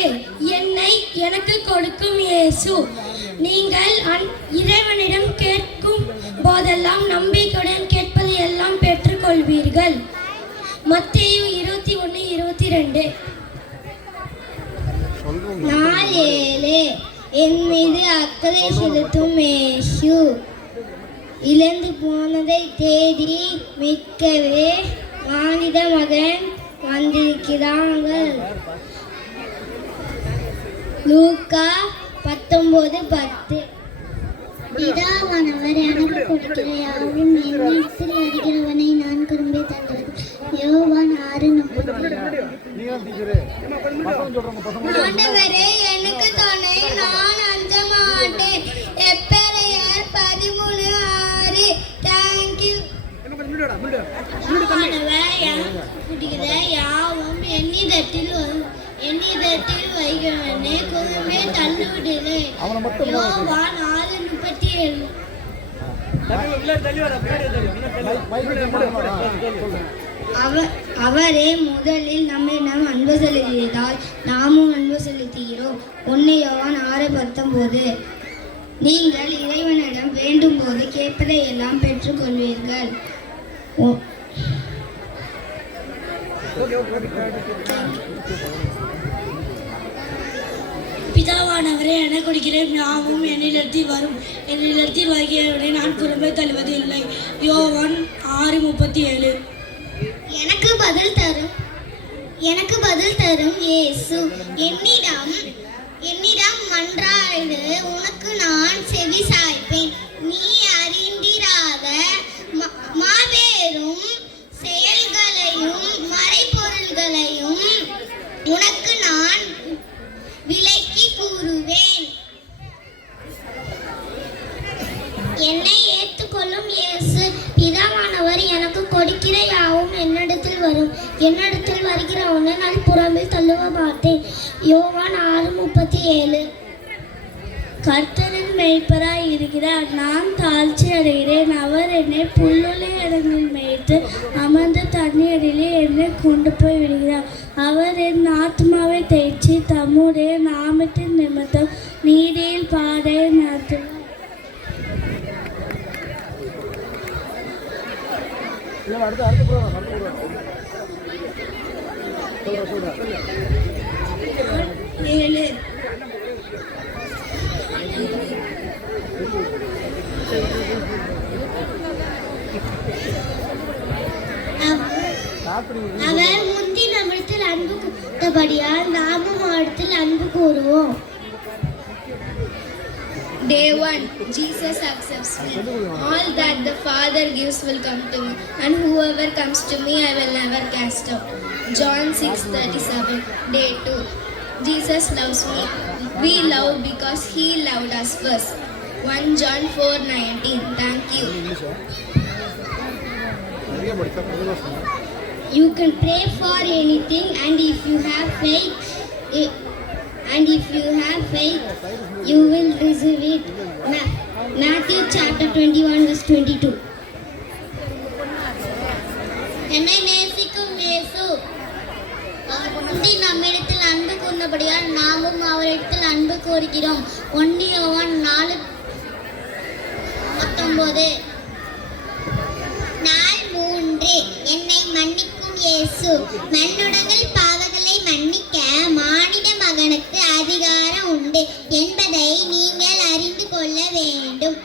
பிறகு என்னை எனக்கு கொடுக்கும் இயேசு. நீங்கள் இறைவனிடம் கேட்கும் போதெல்லாம் நம்பிக்கையுடன் கேட்பதை எல்லாம் பெற்றுக்கொள்வீர்கள். மத்தேயு 21:22. நாள் 7. என் மீது அக்கறை செலுத்தும் இயேசு. இழந்து போனதை தேடி மீட்கவே மானிட மகன் வந்திருக்கிறார்கள். லூக்கா 19:10. பிதாவானவர் எனக்கு கொடுக்கிற யாவும் என்னிடத்தில் வருகிறவனை நான் திரும்பி தந்தது. யோவான் 6:30. ஆண்டவரே எனக்கு துணை, நான் அஞ்ச மாட்டேன். எப்பேரையார் 13:6. தேங்க்யூ. குடிக்கிற யாவும் என்னிடத்தில் வைகிறவனே குழுமே தள்ளுவிடுது. யோவான் 6:37. அவரே முதலில் நம்மிடம் அன்பு செலுத்தியதால் நாமும் அன்பு செலுத்துகிறோம். 1 யோவான் 6:19. நீங்கள் இறைவனிடம் வேண்டும் போது கேட்பதை எல்லாம் பெற்றுக்கொள்வீர்கள். பிதாவானவரே எனக்கு கொடுக்கிற யாவும் என்னிடத்தில் வரும். என்னிடத்தில் வருகிறவனை நான் புறம்பே தள்ளுவது இல்லை. யோவான் 6:37. எனக்கு பதில் தரும் இயேசு. என்னிடம் மன்றாடு, உனக்கு நான் செவி சாய்ப்பேன். நீ அறிந்திராத மாபெரும் செயல்களையும் மறைபொருள்களையும் உனக்கு நான் விளக்கி கூறுவேன். என்னை ஏற்றுக்கொள்ளும் இயேசு. பிதாவானவர் எனக்கு கொடுக்கிற யாவும் என்னிடத்தில் வரும். என்னிடத்தில் வருகிறவனை நான் புறம்பில் தள்ளுவ மாட்டேன். யோவான் 6:37. கர்த்தரின் மேய்ப்பராய் இருக்கிறார், நான் தாழ்ச்சி அடைகிறேன். அவர் என்னை புல்லுள்ள இடங்களில் மேய்த்து அமர்ந்த தண்ணீரிலே என்னை கொண்டு போய் விடுகிறார். அவர் என் ஆத்மாவை தேய்ச்சி தம்முடைய நாமத்தின் நிமித்தம் நீதியில் பாதையை நடத்துவார். அவர் முந்தி நம்மிடத்தில் அன்பு கூட்டபடியால் நாமும் அவரிடத்தில் அன்பு கூறுவோம். Day 1. Jesus accepts me. All that the Father gives will come to me, and whoever comes to me I will never cast out. John 6:37. Day 2. Jesus loves me. We love because He loved us first. 1 John 4:19. Thank you. You can pray for anything, and if you have faith, you will receive it. Matthew chapter 21:22. என்னை நேசிக்கும் இயேசு. முந்தி நம்மிடத்தில் அன்பு கூர்ந்தபடியால் நாமும் அவரிடத்தில் அன்பு கூறுகிறோம். 1 யோவான் 4:19. நாள் 3. என்னை மன்னிக்கும் இயேசு. மண்ணுடங்கள் பாவங்களை மன்னிக்க மானிட மகனுக்கு அதிகாரம் உண்டு என்பதை நீங்கள் அறிந்து கொள்ள வேண்டும்.